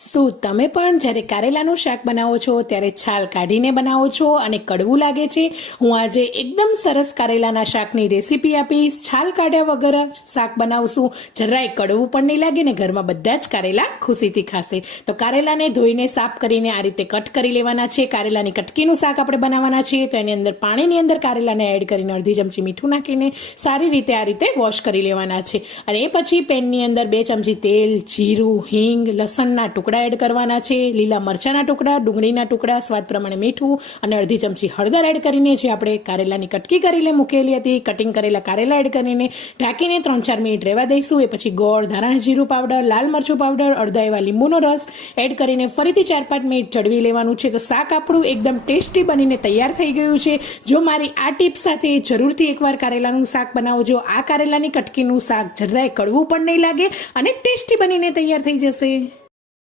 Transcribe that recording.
શું તમે પણ જ્યારે કારેલાનું શાક બનાવો છો ત્યારે છાલ કાઢીને બનાવો છો અને કડવું લાગે છે? હું આજે એકદમ સરસ કારેલાના શાકની રેસીપી આપીશ. છાલ કાઢ્યા વગર શાક બનાવશું, જરાય કડવું પણ નહીં લાગે ને ઘરમાં બધા જ કારેલા ખુશીથી ખાશે. તો કારેલાને ધોઈને સાફ કરીને આ રીતે કટ કરી લેવાના છે. કારેલાની કટકીનું શાક આપણે બનાવવાના છીએ, તો એની અંદર પાણીની અંદર કારેલાને એડ કરીને અડધી ચમચી મીઠું નાખીને સારી રીતે આ રીતે વોશ કરી લેવાના છે. અને એ પછી પેનની અંદર 2 ચમચી તેલ, જીરું, હિંગ, લસણના ટુકડા એડ કરવાના છે, લીલા મરચાના ટુકડા, ડુંગળીના ટુકડા, સ્વાદ પ્રમાણે મીઠું અને અડધી ચમચી હળદર એડ કરીને જે આપણે કારેલાની કટકી કરીને મૂકેલી હતી, કટિંગ કરેલા કારેલા એડ કરીને ઢાંકીને 3-4 મિનિટ રહેવા દઈશું. એ પછી ગોળ, ધાણા જીરું પાવડર, લાલ મરચું પાવડર, અડધા એવા લીંબુનો રસ એડ કરીને ફરીથી 4-5 મિનિટ ચડવી લેવાનું છે. તો શાક આપણું એકદમ ટેસ્ટી બનીને તૈયાર થઈ ગયું છે. જો મારી આ ટીપ સાથે જરૂરથી એકવાર કારેલાનું શાક બનાવજો. આ કારેલાની કટકીનું શાક જરાય કડવું પણ નહીં લાગે અને ટેસ્ટી બનીને તૈયાર થઈ જશે.